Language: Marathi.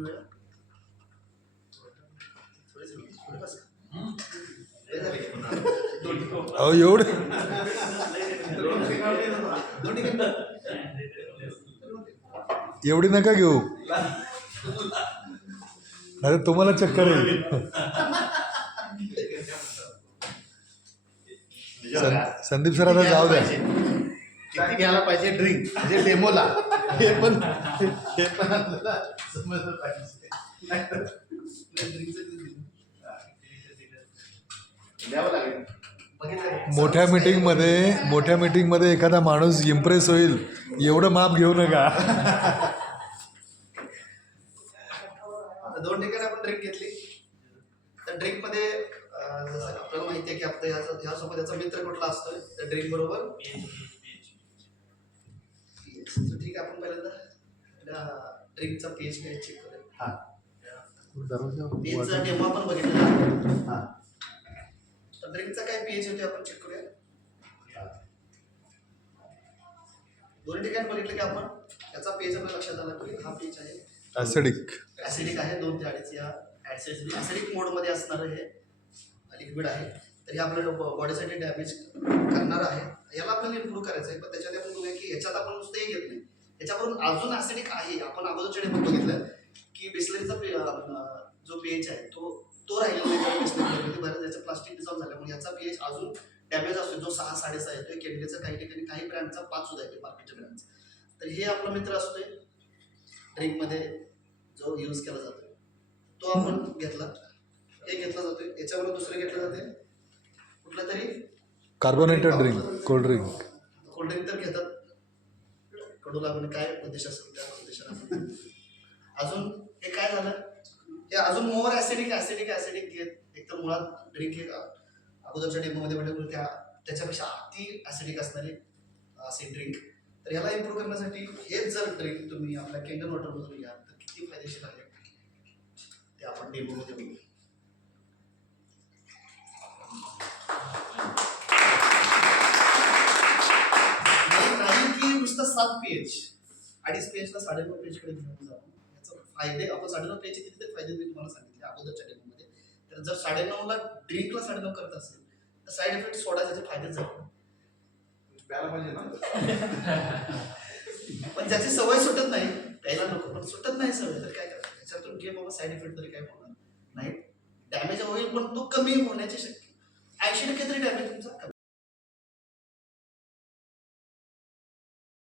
घेऊया. अहो एवढं एवढी नका घेऊ, अरे तुम्हाला चक्कर येईल. संदीप सर आता जाऊ द्या. किती घ्यायला पाहिजे ड्रिंक म्हणजे डेमोला, हे पण आपल्याला समजलं पाहिजे. द्यावं लागेल. मोठ्या मीटिंगमध्ये एखादा माणूस इम्प्रेस होईल एवढं माप घेऊ नका. आता 2 ठिकाणी आपण ड्रिंक घेतली. त्या ड्रिंक मध्ये जसं आपल्याला माहिती आहे की आपल्या ह्यासोबत याचा मित्र कुठला असतोय त्या ड्रिंक बरोबर. ठीक आहे, आपण पहिल्यांदा ड्रिंकचा पीएच चेक करूया. पीएचचा डेमो आपण बघितलेला. तर ड्रिंकचा काय पीएच होते आपण चेक करूया. 2 ठिकाणी बघितलं की आपण याचा पीएच आपल्या लक्षात आला की हा पीएच आहे ऍसिडिक आहे. 2 ते 2.5 या ऍसिडिक मोड मध्ये असणार हे लिक्विड आहे. तर हे आपल्या बॉडीसाठी डॅमेज करणार आहे. याला आपल्याला इम्प्रूव्ह करायचं आहे. पण त्याच्यात आपण बघूया की ह्याच्यात आपण नुसतं हे घेत नाही, याच्यावरून अजून ऍसिडिक आहे. आपण अगोदरच्या डेमोत बघितलं की बिस्लरीचा जो पीएच आहे तो राहिलेला नाही बिस्लरीमध्ये. बरं, त्याचं प्लास्टिक डिझॉल्व झाल्यामुळे याचा पीएच अजून डॅमेज असतो, जो 6 6.5 येतोय. केडलेचा काही ठिकाणी काही ब्रँडचा 5 सुद्धा येतो मार्केटच्या ब्रँडचा. तर हे आपला मित्र असतोय ड्रिंकमध्ये जो यूज केला जातोय तो आपण घेतला. हे घेतला जातोय. याच्यावर दुसरं घेतलं जाते कुठलं तरी कार्बोनेटेड ड्रिंक, कोल्ड ड्रिंक तर घेतात. कडू लागून काय उद्देश असेल त्या उद्देशाने. अजून हे काय झालं, हे अजून मोर ऍसिडिक घेत. एक तर मुळात ड्रिंक हे अगोदरच्या डेमोमध्ये म्हटलं त्याच्यापेक्षा अति ऍसिडिक असणारी असे ड्रिंक. तर याला इम्प्रूव्ह करण्यासाठी हेच जर ड्रिंक तुम्ही आपल्या कॅन्डन वॉटरमधून घ्या तर किती फायदेशीर आहे ते आपण डेमोमध्ये बघू. नाही की नुसतं 7 pH, 2.5 pH ला 9.5 pH कडे घेऊन जाऊ. याचा फायदे आपण 9.5 pH चे किती फायदे मी तुम्हाला सांगितले अगोदरच्या डेमोमध्ये. तर जर 9.5 ला ड्रिंकला 9.5 करत असेल तर साईड इफेक्ट सोडा, त्याचे फायदेच झाले. पण ज्याची सवय सुटत नाही, प्यायला नको पण सुटत नाही सवय, तर काय करायचं त्याच्यातून घे बाबा. साईड इफेक्ट तरी काय होणार नाही, डॅमेज होईल पण तो कमी होण्याची शक्यता 80% तरी डॅमेज तुमचा